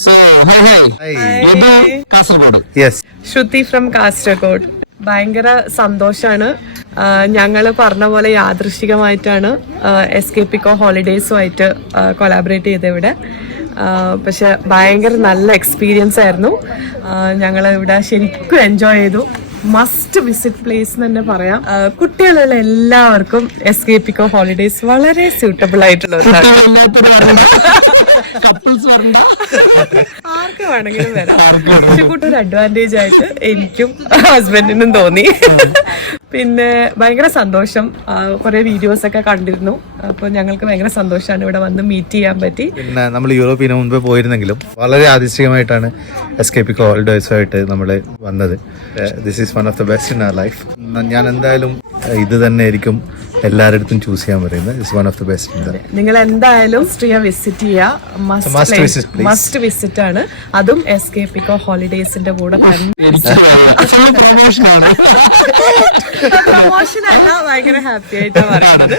So, hi. Kasaragod. Yes. Shruti from Kasaragod. ഭയങ്കര സന്തോഷാണ്. ഞങ്ങൾ പറഞ്ഞ പോലെ യാദൃശ്ചികമായിട്ടാണ് എസ്കേപ്പിക്കോ ഹോളിഡേയ്സുമായിട്ട് കൊളാബറേറ്റ് ചെയ്തത് ഇവിടെ. പക്ഷെ ഭയങ്കര നല്ല എക്സ്പീരിയൻസ് ആയിരുന്നു. ഞങ്ങൾ ഇവിടെ ശരിക്കും എൻജോയ് ചെയ്തു. മസ്റ്റ് വിസിറ്റ് പ്ലേസ് എന്ന് തന്നെ പറയാം. കുട്ടികളുള്ള എല്ലാവർക്കും എസ്കേപ്പിക്കോ ഹോളിഡേയ്സ് വളരെ സ്യൂട്ടബിൾ ആയിട്ടുള്ള ആർക്ക് വേണമെങ്കിലും വരാം. പക്ഷെ കൂട്ടൊരു അഡ്വാൻറ്റേജ് ആയിട്ട് എനിക്കും ഹസ്ബൻഡിനും തോന്നി. പിന്നെ ഭയങ്കര സന്തോഷം. കുറെ വീഡിയോസ് ഒക്കെ കണ്ടിരുന്നു. അപ്പൊ ഞങ്ങൾക്ക് ഭയങ്കര സന്തോഷമാണ് ഇവിടെ വന്ന് മീറ്റ് ചെയ്യാൻ പറ്റി. പിന്നെ നമ്മൾ യൂറോപ്പിന് മുൻപ് പോയിരുന്നെങ്കിലും വളരെ ആദിശ്ചികമായിട്ടാണ് എസ്കേപ്പിക്കോ ഹോളിഡേയ്സുമായിട്ട് നമ്മൾ വന്നത്. This is one of the best in our life. ഞാൻ എന്തായാലും ഇത് തന്നെ ആയിരിക്കും എല്ലാവരുടെ അടുത്തും ചൂസ് ചെയ്യാൻ പറയുന്നത്. It's one of the best. നിങ്ങൾ എന്തായാലും സ്ട്രിയ വിസിറ്റ് ചെയ്യുക. മസ്റ്റ് വിസിറ്റ് ആണ്. അതും എസ്കേപ്പിക്കോ ഹോളിഡേയ്സിന്റെ കൂടെ പ്രൊമോഷൻ അല്ല, ഭയങ്കര ഹാപ്പി ആയിട്ടാണ് പറയുന്നത്.